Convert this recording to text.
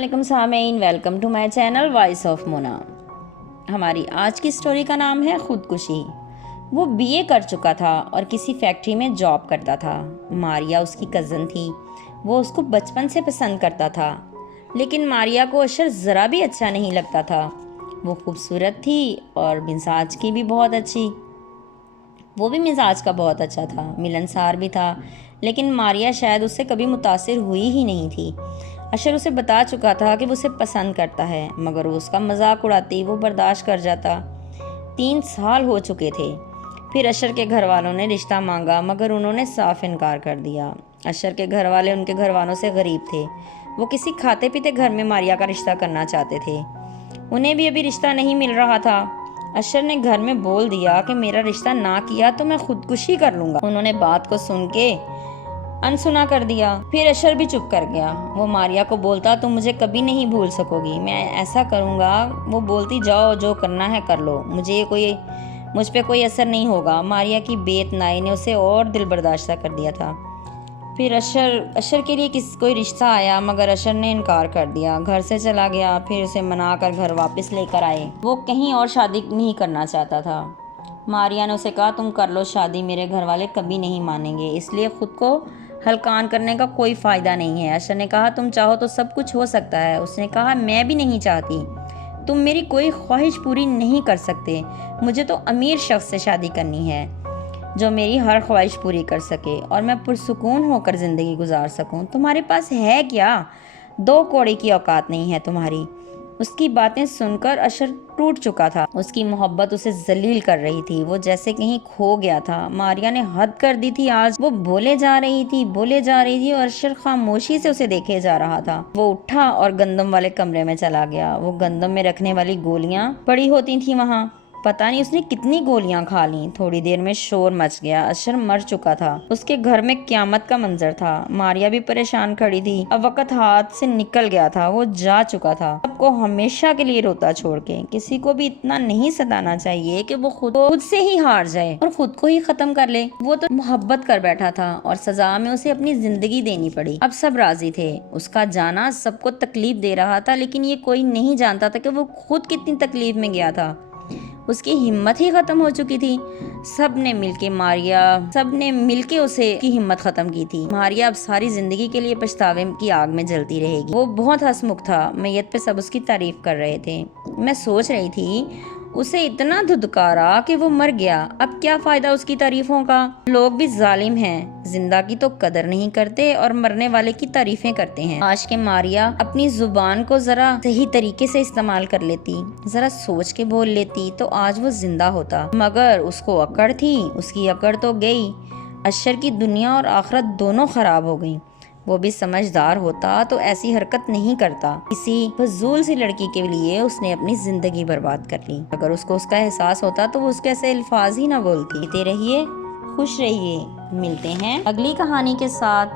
وعلیکم سامعین، welcome to my channel voice of Mona. ہماری آج کی سٹوری کا نام ہے خودکشی۔ وہ بی اے کر چکا تھا اور کسی فیکٹری میں جاب کرتا تھا۔ ماریا اس کی کزن تھی۔ وہ اس کو بچپن سے پسند کرتا تھا، لیکن ماریا کو اشر ذرا بھی اچھا نہیں لگتا تھا۔ وہ خوبصورت تھی اور مزاج کی بھی بہت اچھی۔ وہ بھی مزاج کا بہت اچھا تھا، ملنسار بھی تھا، لیکن ماریا شاید اس سے کبھی متاثر ہوئی ہی نہیں تھی۔ اشر اسے بتا چکا تھا کہ وہ اسے پسند کرتا ہے، مگر وہ اس کا مذاق اڑاتی، وہ برداشت کر جاتا۔ 3 سال ہو چکے تھے۔ پھر اشر کے گھر والوں نے رشتہ مانگا، مگر انہوں نے صاف انکار کر دیا۔ اشر کے گھر والے ان کے گھر والوں سے غریب تھے۔ وہ کسی کھاتے پیتے گھر میں ماریا کا رشتہ کرنا چاہتے تھے۔ انہیں بھی ابھی رشتہ نہیں مل رہا تھا۔ اشر نے گھر میں بول دیا کہ میرا رشتہ نہ کیا تو میں خودکشی کر لوں گا۔ انہوں نے بات کو سن کے انسنا کر دیا۔ پھر اشر بھی چپ کر گیا۔ وہ ماریا کو بولتا تم مجھے کبھی نہیں بھول سکو گی، میں ایسا کروں گا۔ وہ بولتی جاؤ جو کرنا ہے کر لو، مجھ پہ کوئی اثر نہیں ہوگا۔ ماریا کی بے اتنائی نے اسے اور دل برداشتہ کر دیا تھا۔ پھر اشر کے لیے کوئی رشتہ آیا، مگر اشر نے انکار کر دیا، گھر سے چلا گیا۔ پھر اسے منا کر گھر واپس لے کر آئے۔ وہ کہیں اور شادی نہیں کرنا چاہتا تھا۔ ماریا نے اسے کہا تم کر لو شادی، میرے گھر والے کبھی نہیں مانیں گے، اس لیے خود کو ہلکان کرنے کا کوئی فائدہ نہیں ہے۔ اشر نے کہا تم چاہو تو سب کچھ ہو سکتا ہے۔ اس نے کہا میں بھی نہیں چاہتی، تم میری کوئی خواہش پوری نہیں کر سکتے۔ مجھے تو امیر شخص سے شادی کرنی ہے جو میری ہر خواہش پوری کر سکے اور میں پرسکون ہو کر زندگی گزار سکوں۔ تمہارے پاس ہے کیا؟ 2 کوڑے کی اوقات نہیں ہے تمہاری۔ اس کی باتیں سن کر اشر ٹوٹ چکا تھا۔ اس کی محبت اسے ذلیل کر رہی تھی، وہ جیسے کہیں کھو گیا تھا۔ ماریا نے حد کر دی تھی آج۔ وہ بولے جا رہی تھی اور اشر خاموشی سے اسے دیکھے جا رہا تھا۔ وہ اٹھا اور گندم والے کمرے میں چلا گیا۔ وہ گندم میں رکھنے والی گولیاں پڑی ہوتی تھی وہاں، پتہ نہیں اس نے کتنی گولیاں کھا لیں۔ تھوڑی دیر میں شور مچ گیا، اشر مر چکا تھا۔ اس کے گھر میں قیامت کا منظر تھا۔ ماریا بھی پریشان کھڑی تھی، اب وقت ہاتھ سے نکل گیا تھا، وہ جا چکا تھا سب کو ہمیشہ کے لیے روتا چھوڑ کے۔ کسی کو بھی اتنا نہیں ستانا چاہیے کہ وہ خود سے ہی ہار جائے اور خود کو ہی ختم کر لے۔ وہ تو محبت کر بیٹھا تھا اور سزا میں اسے اپنی زندگی دینی پڑی۔ اب سب راضی تھے، اس کا جانا سب کو تکلیف دے رہا تھا، لیکن یہ کوئی نہیں جانتا تھا کہ وہ خود کتنی تکلیف میں گیا تھا۔ اس کی ہمت ہی ختم ہو چکی تھی۔ سب نے مل کے اسے کی ہمت ختم کی تھی۔ ماریا اب ساری زندگی کے لیے پچھتاوے کی آگ میں جلتی رہے گی۔ وہ بہت ہنسمکھ تھا، میت پہ سب اس کی تعریف کر رہے تھے۔ میں سوچ رہی تھی اسے اتنا دھتکارا کہ وہ مر گیا، اب کیا فائدہ اس کی تعریفوں کا؟ لوگ بھی ظالم ہیں، زندہ کی تو قدر نہیں کرتے اور مرنے والے کی تعریفیں کرتے ہیں۔ آج کے ماریا اپنی زبان کو ذرا صحیح طریقے سے استعمال کر لیتی، ذرا سوچ کے بول لیتی تو آج وہ زندہ ہوتا، مگر اس کو اکڑ تھی، اس کی اکڑ تو گئی۔ اشر کی دنیا اور آخرت دونوں خراب ہو گئیں۔ وہ بھی سمجھدار ہوتا تو ایسی حرکت نہیں کرتا۔ کسی فضول سی لڑکی کے لیے اس نے اپنی زندگی برباد کر لی۔ اگر اس کو اس کا احساس ہوتا تو وہ اس کے ایسے الفاظ ہی نہ بولتی۔ جیتے رہیے، خوش رہیے۔ ملتے ہیں اگلی کہانی کے ساتھ۔